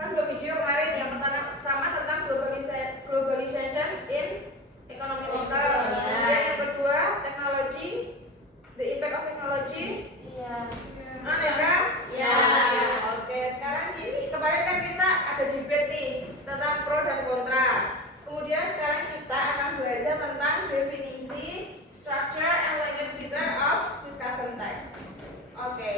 Kan 2 video kemarin, yang pertama tentang globalization in ekonomi lokal. Kemudian yang kedua teknologi, the impact of technology. Iya. Mana kan? Iya. Oke, sekarang kemarin kan kita ada debate nih tentang pro dan kontra. Kemudian sekarang kita akan belajar tentang definisi, structure, and language feature of discussion text. Oke.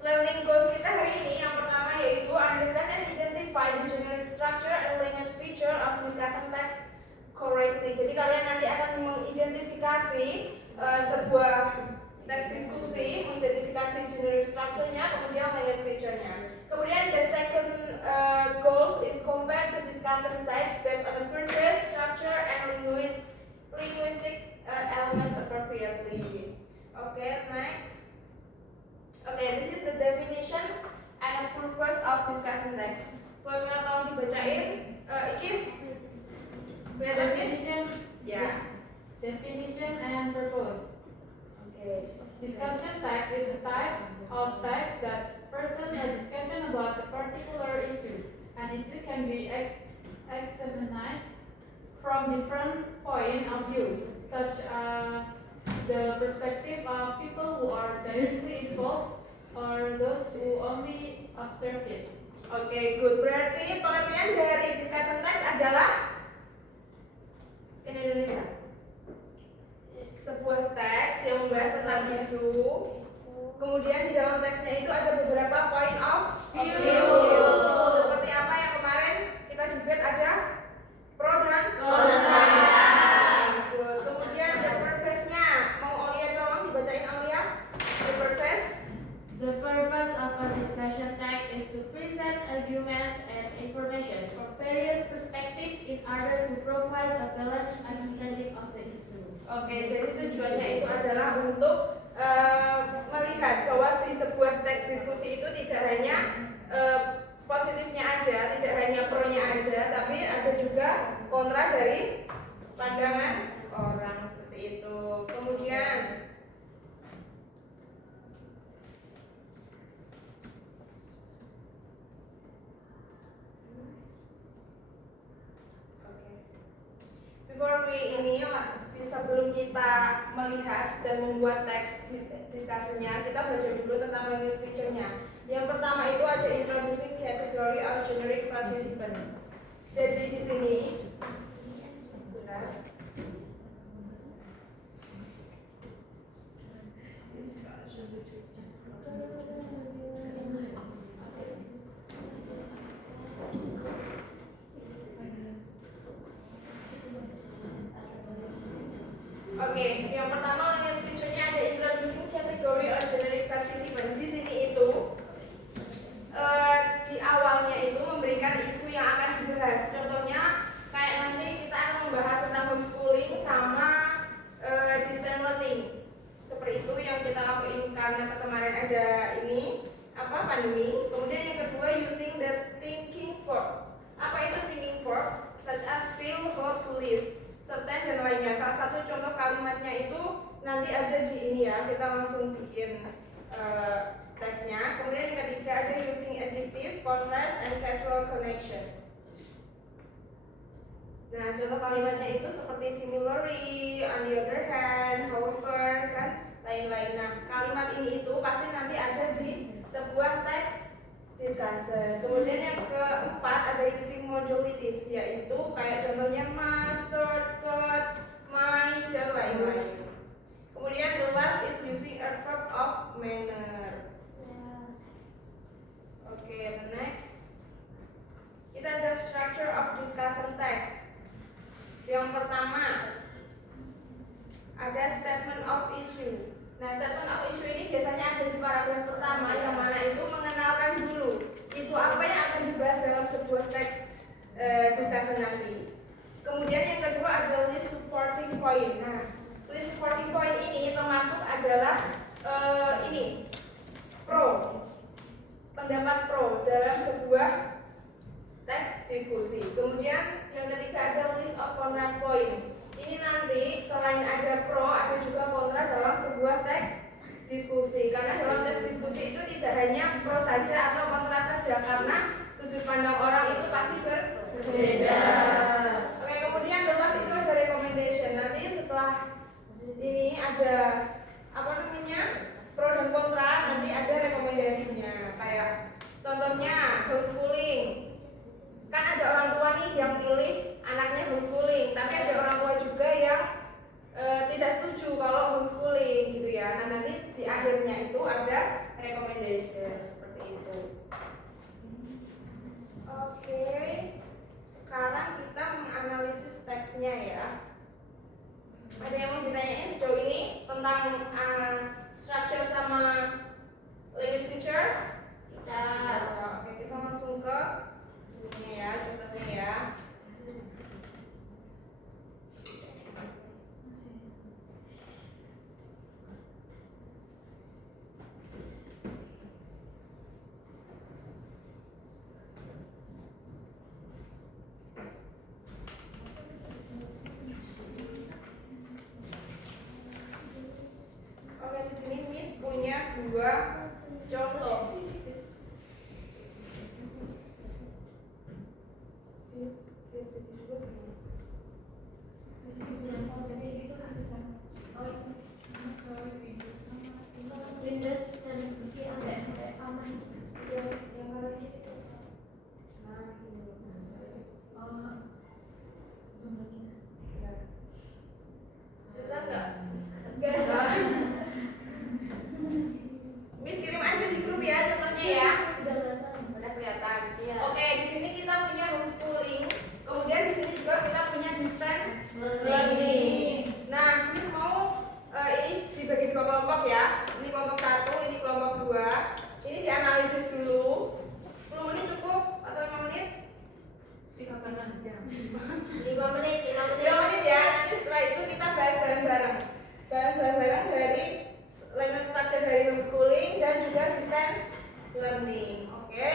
Learning goals kita hari ini yang pertama yaitu understand and identify the generic structure and language feature of discussion text correctly. Jadi kalian nanti akan mengidentifikasi sebuah teks diskusi, mengidentifikasi generic structure-nya, kemudian language feature-nya. Kemudian the second goals is compare the discussion text based on the purpose, structure, and linguistic elements appropriately. Okay, next. Okay, this is the definition and the purpose of discussion text. Boleh minta tolong dibacain, Ikis? Definition. Yes. Definition and purpose. Okay. Discussion text is a type of text that presents a discussion about a particular issue. An issue can be examined from different point of view, such as the perspective of people who are directly involved or those who only observe it. Oke, good. Berarti pengertian dari discussion text adalah in Indonesia sebuah teks yang membahas tentang isu. Kemudian di dalam teksnya itu ada beberapa point of view. Seperti apa yang kemarin kita debate, ada pro dan kontra. Good. Kemudian the purpose-nya, mau Aulia tolong dibacain Aulia. The purpose. The purpose of a discussion text is to present arguments and information from various perspectives in order to provide a balanced understanding of the issue. Oke, jadi tujuannya itu adalah untuk melihat bahwa di sebuah teks diskusi itu tidak hanya positifnya aja, tidak hanya pro-nya aja, tapi ada juga kontra dari pandangan orang seperti itu. Kemudian before we ini sebelum kita melihat dan membuat teks discussion-nya, kita belajar dulu tentang language feature-nya. Yang pertama itu ada introducing category of generic participant. Jadi di sini Oke, yang pertama language feature-nya ada introducing category or generic participant. Di sini itu di awalnya itu memberikan isu yang akan dibahas. Contohnya kayak nanti kita akan membahas tentang homeschooling sama design learning. Seperti itu yang kita lakuin karena kemarin ada ini pandemi. Kemudian yang kedua using the thinking form. Apa itu thinking form? Such as feel, hope, believe, certain dan lainnya. Salah satu contoh kalimatnya itu nanti ada di ini ya. Kita langsung bikin teksnya. Kemudian yang ketiga ada using adjective, contrast, and casual connection. Nah, contoh kalimatnya itu seperti similarly, on the other hand, however, kan lain-lain. Nah, kalimat ini itu pasti nanti ada di sebuah teks discussion. Kemudian yang keempat ada using modalities, yaitu kayak contohnya mas, shortcut, my, dan lain-lain. Kemudian the last is using adverb of manner. Oke, the next kita ada structure of discussion text. Yang pertama ada statement of issue. Nah, statement of issue ini biasanya ada di paragraf pertama, yang mana itu mengenalkan dulu isu apa yang akan dibahas dalam sebuah teks discussion nanti. Kemudian yang kedua ada list supporting point. Nah, list supporting point ini termasuk adalah ini pro, pendapat pro dalam sebuah teks diskusi. Kemudian yang ketiga ada list of contrast point. Ini nanti selain ada pro, ada juga kontra dalam sebuah teks diskusi. Karena dalam teks diskusi itu tidak hanya pro saja atau kontra saja, karena Sudut pandang orang itu pasti berbeda. Oke, kemudian jelas itu ada recommendation. Nanti setelah ini ada apa namanya pro dan kontra, nanti ada rekomendasinya. Kayak contohnya homeschooling. Kan ada orang tua nih yang pilih anaknya homeschooling, tapi ada orang tua juga yang tidak setuju kalau homeschooling gitu ya. Nah nanti di akhirnya itu ada recommendation seperti itu. Oke, sekarang kita menganalisis teksnya ya. Ada yang mau ditanyain sejauh ini tentang structure sama language feature? Oke, kita langsung ke ini ya, contohnya ya. Oke, di sini Miss punya dua contoh. Windows dan PC ada sama Yang kanan itu. Nah, ini. Zoom lagi. Ya. Kita enggak. Miss kirim aja di grup ya contohnya ya. udah kelihatan Iya. Oke, di sini kita punya homeschooling. Kemudian di sini juga kita punya distance learning. Nah, Miss mau ini dibagi dua kelompok ya. Ini kelompok 1, ini kelompok 2. Ini dianalisis dulu. 10 menit cukup atau 5 menit? 3 jam. 5 menit 5 menit ya. Nanti setelah itu kita bahas bareng-bareng. Bahas bareng-bareng dari language structure dari homeschooling dan juga distance learning. Oke?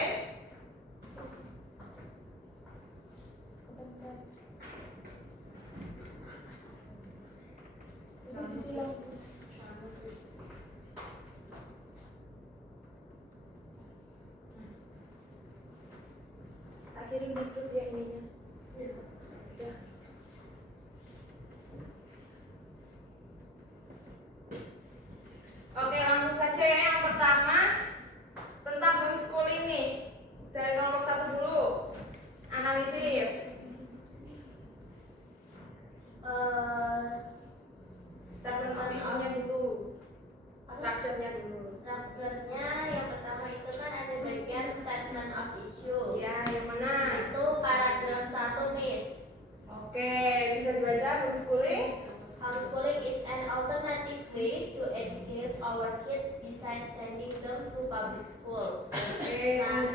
Akhirnya gitu ya ininya. Ya. Oke, langsung saja ya. Yang pertama tentang homeschooling nih. Dari kelompok 1 dulu. Analisis. Strukturnya dulu. Strukturnya dulu. Strukturnya yang pertama itu kan ada bagian statement of issue. Ya, yang mana? Itu paragraf 1, Miss. Oke, bisa dibaca homeschooling. Homeschooling is an alternative way to educate our kids besides sending them to public school. Oke, Nah,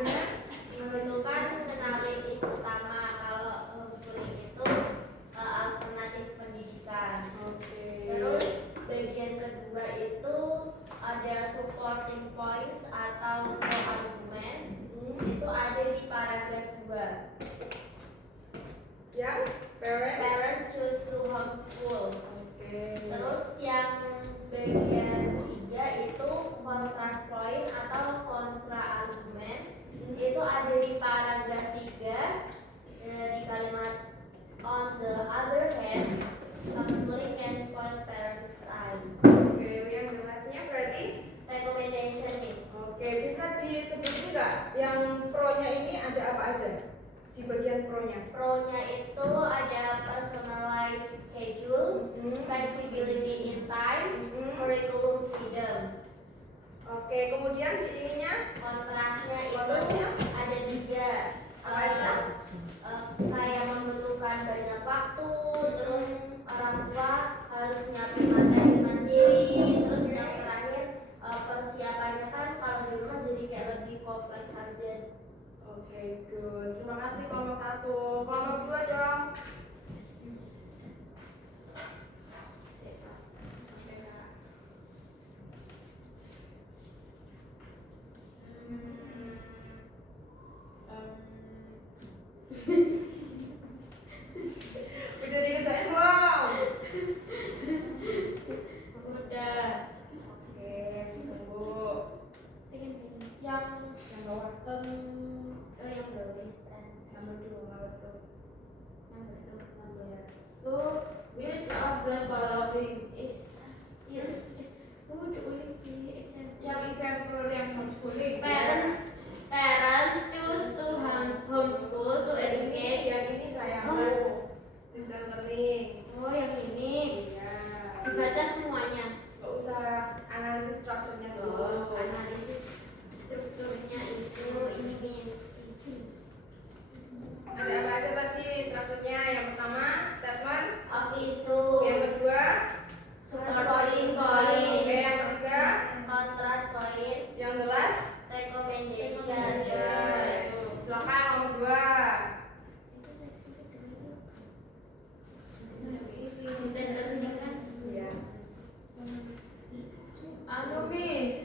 kemudian itu kan kenalin isu utama kalau homeschooling itu alternatif pendidikan. oke. Terus bagian kedua itu ada supporting points atau arguments. Itu ada di paragraf 2. Yang parents. Parent choose to homeschool. Oke. Terus yang bagian 3 itu contrast point atau kontra argumen. Itu ada di paragraf 3 di kalimat on the other hand homeschooling can spoil parent time. Oke, yang jelasnya berarti Recommendation is oke, bisa disebut juga yang pro-nya ini ada apa aja? Di bagian pro-nya. pro-nya itu ada personalized schedule, flexibility in time, curriculum freedom. Oke, kemudian di ininya Kontrasnya itu Kontrasnya? ada 3. Apa aja? Kayak membutuhkan banyak waktu, terus orang tua harus nyiapin materi mandiri, terus yang terakhir persiapannya kan kalau di rumah jadi kayak lebih kompleks aja. oke, good. Terima kasih kelompok 1. Kelompok 2 dong. Udah dikerjain belum? Udah. Oke, tunggu. Yang Yang bawah. yang analisis strukturnya dulu. Analisis strukturnya itu ini gini. Ada apa aja tadi strukturnya? Yang pertama statement, Of issue. yang kedua Supporting oke, point. yang ketiga, Contrast point. yang jelas. Recommendation. Silakan nomor 2. Iya. Anu Miss,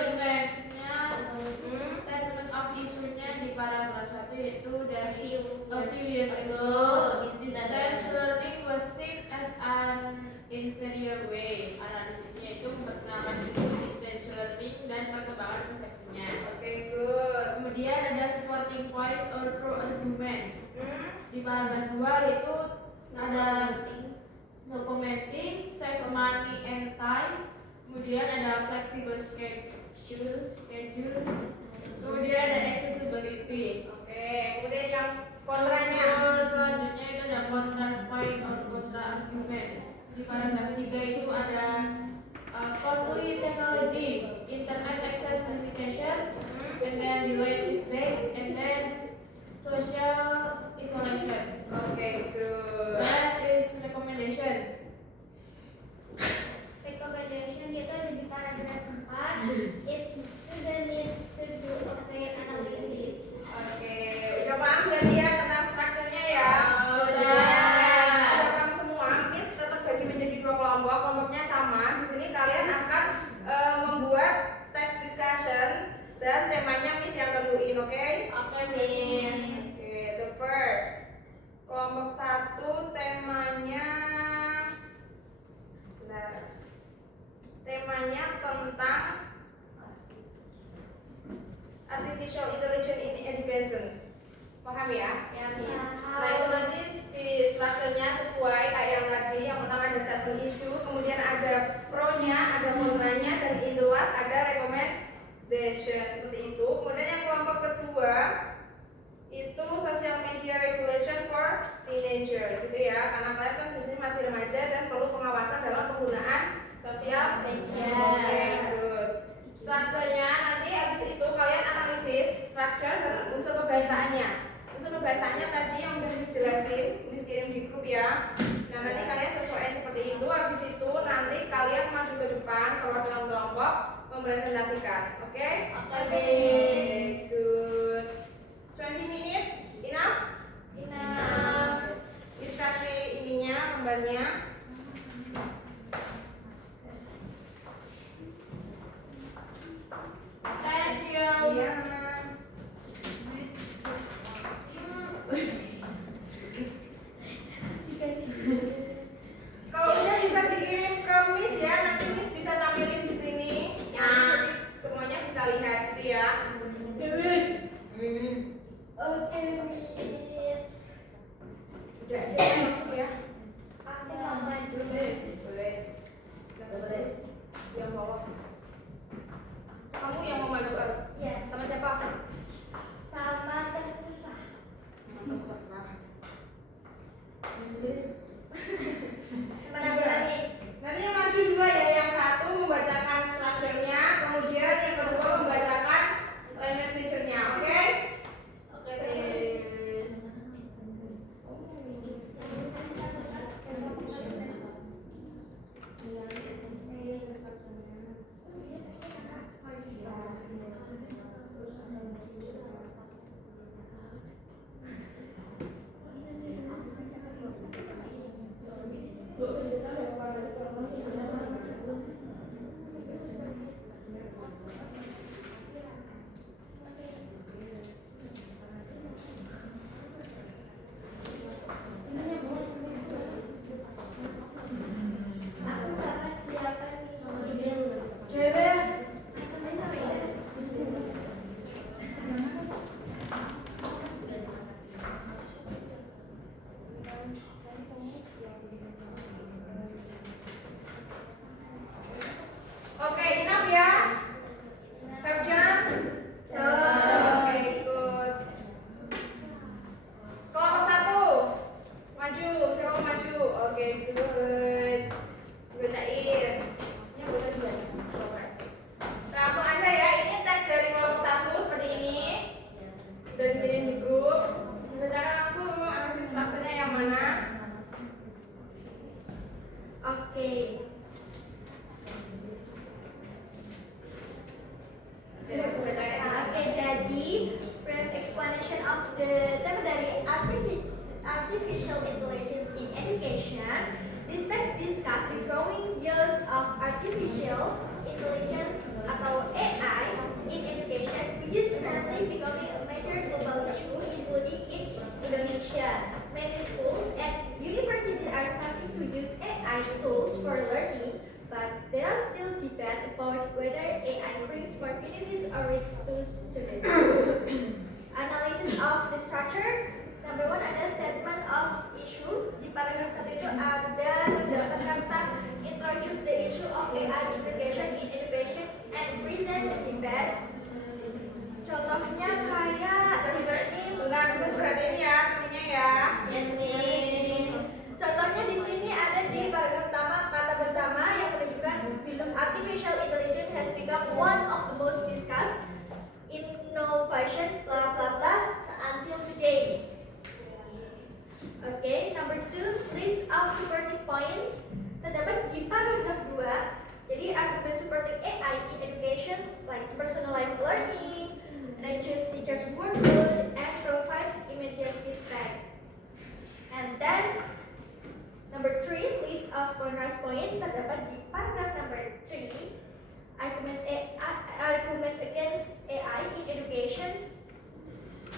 teksnya statement of issue-nya di paragraf 1 yaitu dari a few years ago, distance learning was seen as an inferior way. Analisisnya itu memperkenalkan isu distance learning dan perkembangan persepsinya. Oke, good. Kemudian ada supporting points or pro arguments. Hmm. Di paragraf 2 itu ada documenting, saves money and time. Kemudian ada flexible schedule. Kemudian ada accessibility. Oke, kemudian yang kontranya. Selanjutnya itu ada contrast point or contra argument. Di paragraf 3 itu ada costly technology, internet access limitation, and then delayed feedback, and then social isolation. Oke, good. Last is recommendation. Recommendation itu ada di paragraf 4. Each student needs to do a fair analysis. Oke, udah paham berarti ya tentang strukturnya ya? Sudah. Udah paham semua. Miss tetap bagi menjadi 2 kelompok. Kelompoknya sama. Di sini kalian akan membuat text discussion dan temanya Miss yang tentuin, oke? Oke, Miss. Oke, the first. Kelompok 1 temanya Bentar. Temanya tentang artificial intelligence in education. Paham ya? Ya, Nah, itu nanti di strukturnya sesuai kayak yang tadi. Yang pertama ada statement issue, kemudian ada pro-nya, ada kontranya, dan in the last ada recommendation seperti itu. Kemudian yang kelompok kedua itu social media regulation for teenager gitu ya, karena kalian kan di sini masih remaja dan perlu pengawasan dalam penggunaan sosial media. Oke, good. Strukturnya nanti habis itu kalian analisis struktur dan unsur pembahasannya. Unsur pembahasannya tadi yang udah dijelasin, kirim di grup ya. Nah, nanti kalian sesuaikan seperti itu. Habis itu nanti kalian maju ke depan perwakilan kelompok mempresentasikan. Oke? Oke. Good. 20 minutes enough? Enough. Diskusi ininya, lembarnya. Thank you. Iya. Kalau udah bisa dikirim ke Miss ya, nanti Miss bisa tampilin di sini. Jadi semuanya bisa lihat gitu ya. tools for learning, but there are still debate about whether AI brings more benefits or risks to students. Analysis of the structure. Number one ada statement of issue. Di paragraf 1 itu ada terdapat kata introduce the issue of AI integration in education and present the debate. Contohnya kayak di sini. Bentar, perhatiin ya temennya ya. Yes, Miss. Contohnya di sini ada di paragraf pertama kata pertama yang menunjukkan artificial intelligence has become one of the most discussed innovation blah blah blah until today. Okay, number 2, list of supporting points terdapat di paragraf 2. Jadi argument supporting AI in education like personalized learning, reduce teachers' workload, and provides immediate feedback. And then number 3, list of contrast point terdapat di paragraf number 3. Arguments against AI in education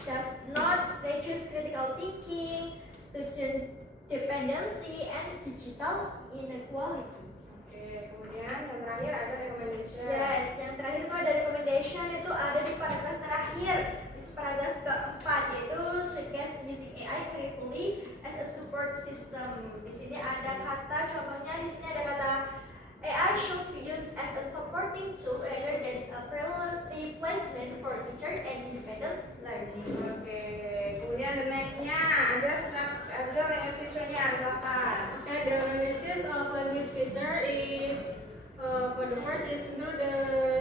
does not reduce critical thinking, student dependency, and digital inequality. Oke, kemudian yang terakhir ada recommendation. Yes, yang terakhir itu ada recommendation, itu ada di paragraf terakhir, di paragraf keempat, yaitu suggest using AI carefully as a support system. Di sini ada kata, contohnya di sini ada kata AI should be used as a supporting tool rather than a replacement for teacher and independent learning. Oke, kemudian the nextnya ada language feature-nya, silakan. Okay, the analysis of language feature is for the first is include the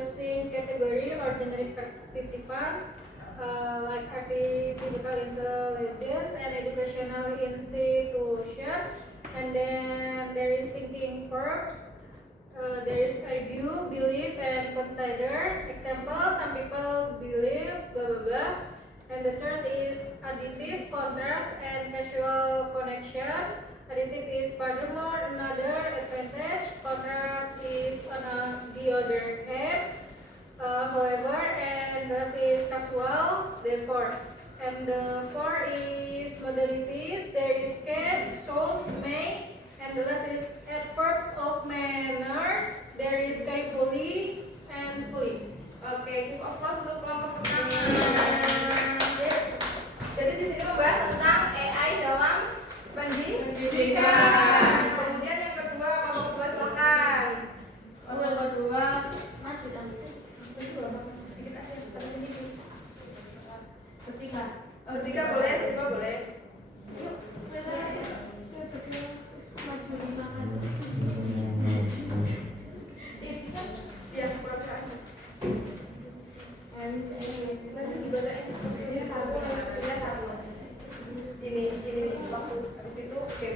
same category ordinary participant like artificial intelligence and educational institution, and then there is thinking verbs. There is argue, believe, and consider. Example: some people believe blah blah blah. And the third is additive, contrast, and causal connection. Additive is furthermore another advantage. Contrast is on the other hand. However, and thus is casual. Therefore, and the fourth is modalities. There is can, should, may, and the last is adverbs of manner. There is carefully and fully. Oke, give applause untuk kelompok pertama. Jadi di sini membahas tentang AI dalam pendidikan. Kemudian yang kedua, kelompok kedua silakan. Yang kedua, Tiga boleh, dua boleh. Ya, program. Ini waktu habis itu oke.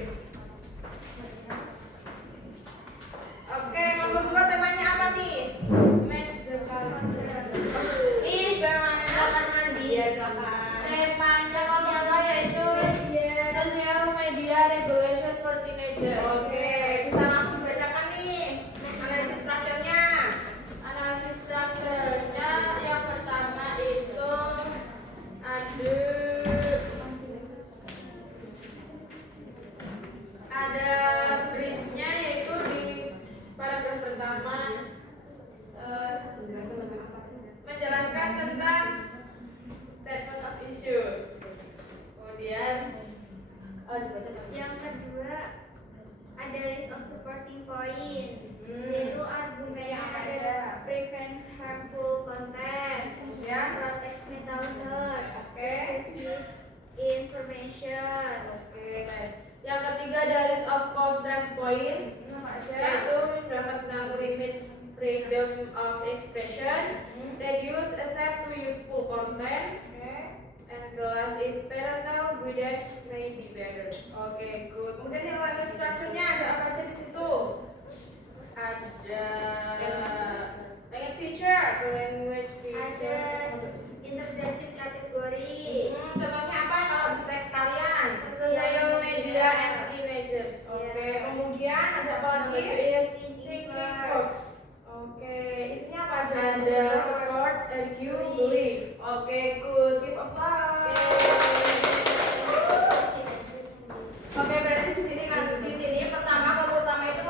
Oke, nomor 2 temanya apa nih? match the color. Ih, Kamar mandi. Iya, sama. Temanya kalau apa yaitu Social media regulation for teenagers. Oke, bisa langsung bacakan nih analisis strukturnya. Analisis strukturnya yang pertama itu ada briefnya, yaitu di paragraf pertama menjelaskan tentang statement of issue. Kemudian Yang kedua ada list of supporting points, yaitu argumennya ada prevents harmful content, Ya. protects mental health, Oke. misinformation. Oke. yang ketiga ada list of contrast point, Ini apa aja? yaitu menjelaskan tentang limits freedom of expression, reduce access to useful content, Oke. and the last is parental guidance may be better. Oke, good. Kemudian yang language structure-nya ada apa aja di situ? Ada Language feature. language Ada feature, introduction kategori, Contohnya apa kalau di teks kalian? social media and teenagers. Oke, kemudian ada apa lagi? Thinking verbs. Oke, isinya apa aja? Ada support, argue, believe. Oke, good. Give applause. Oke, berarti di sini pertama kelompok pertama itu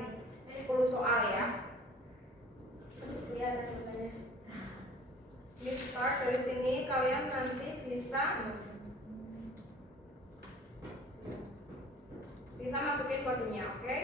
nih. 10 soal ya. Lihat teman-temannya. Ini start dari sini, kalian nanti bisa masukin kodenya, oke?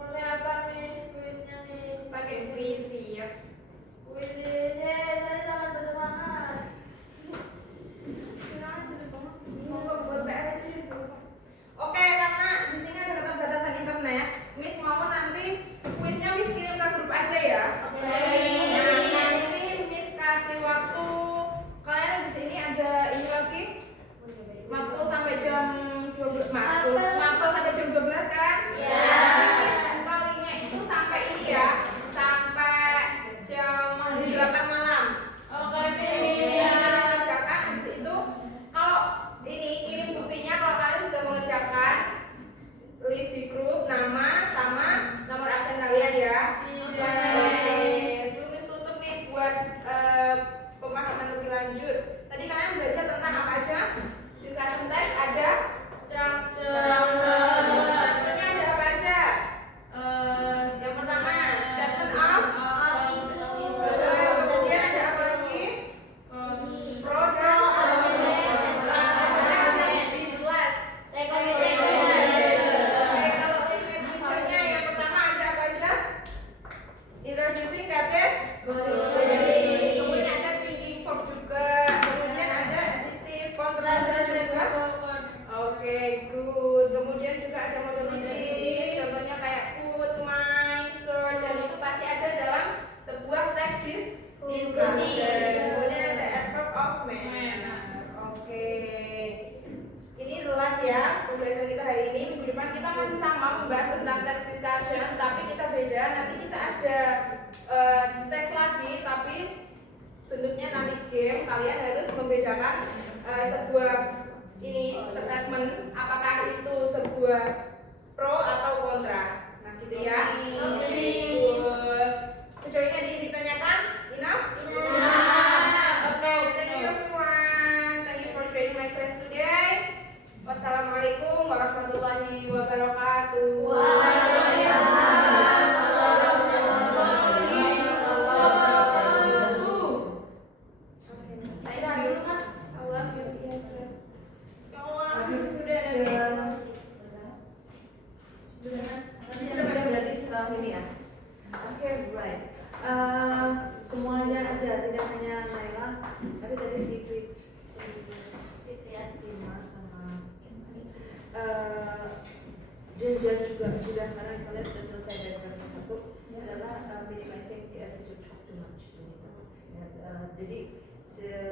Pakai apa nih kuisnya nih? Pakai visi ya. Kuisnya saya sangat bersemangat. Oke, karena di sini ada keterbatasan internet, Miss mau nanti kuisnya Miss kirim ke grup aja ya. Nah, nanti Miss kasih waktu. Kalian di sini ada ini lagi. Waktu sampai jam 12 mapel sampai jam 12 kan? Iya. Buka linknya itu sampai ini ya, sampai jam 8 malam. Oke, Iya, kerjakan habis itu kalau ini kirim buktinya kalau kalian sudah mengerjakan list di grup nama sama nomor absen kalian ya. Oke, sebelum tutup nih buat pemahaman lebih lanjut. Tadi kalian belajar tentang apa aja? Discussion text ada strukturnya ada apa aja? Yang pertama statement of kemudian ada apa lagi? Pro dan jelas. Oke, kalau language feature-nya yang pertama ada apa aja? Introducing category. Kemudian ada thinking form juga. Kemudian ada adjective, contrast juga. Oke, good. Kemudian juga ada modality. Contohnya kayak put, my, sort, dan itu pasti ada dalam sebuah teks diskusi. Kemudian ada adverb of manner. Oke. Ini jelas ya pembelajaran kita hari ini. Minggu depan kita masih sama membahas tentang text discussion, tapi kita beda. Nanti kita ada teks lagi, tapi bentuknya nanti game. Kalian harus membedakan sebuah ini statement apakah itu sebuah pro atau kontra. Nah, gitu ya. Oke. Sejauh ini ada yang ditanyakan? Enough? Oke, thank you everyone. Thank you for joining my class today. Wassalamualaikum warahmatullahi wabarakatuh. Aida dulu kan? I love you. Yes, friends. Ya Allah, sudah ada. Sudah berarti setelah ini ya. Oke, right. Semuanya aja, tidak hanya Naila, tapi tadi si Tima sama Jenja juga sudah, karena kalian sudah selesai dari chapter 1 adalah minimizing the attitude too much. Jadi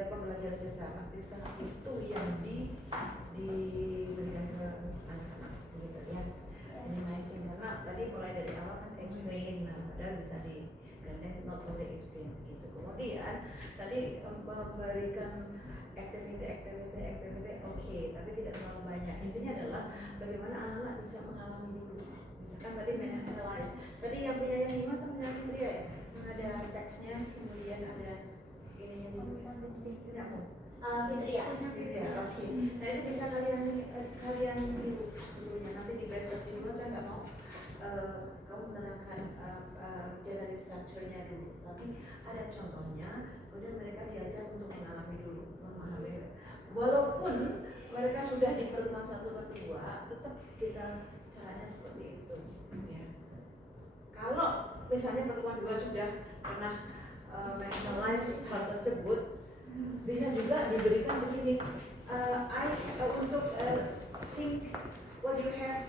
pembelajaran secara aktivitas itu yang diberikan ke anak-anak begitu ya, minimizing, karena tadi mulai dari awal kan explain, padahal bisa diganti not only explain gitu. Kemudian tadi memberikan activity oke, tapi tidak terlalu banyak. Intinya adalah bagaimana anak-anak bisa mengalami dulu. Misalkan tadi analyze, tadi yang punya yang 5 kan punya Fitria ya, ada teksnya, kemudian ada ininya juga. Punya aku? Fitria. Fitria, oke. Nah itu bisa kalian tiru dulunya. Nanti di backup di rumah saya nggak mau kamu menerangkan general structure-nya dulu. tapi ada contohnya, kemudian mereka diajak untuk mengalami dulu, memahami. Walaupun mereka sudah di pertemuan 1 atau 2, tetap kita caranya seperti itu. Ya. Kalau misalnya pertemuan 2 sudah pernah mentalize hal tersebut, bisa juga diberikan begini, untuk think what you have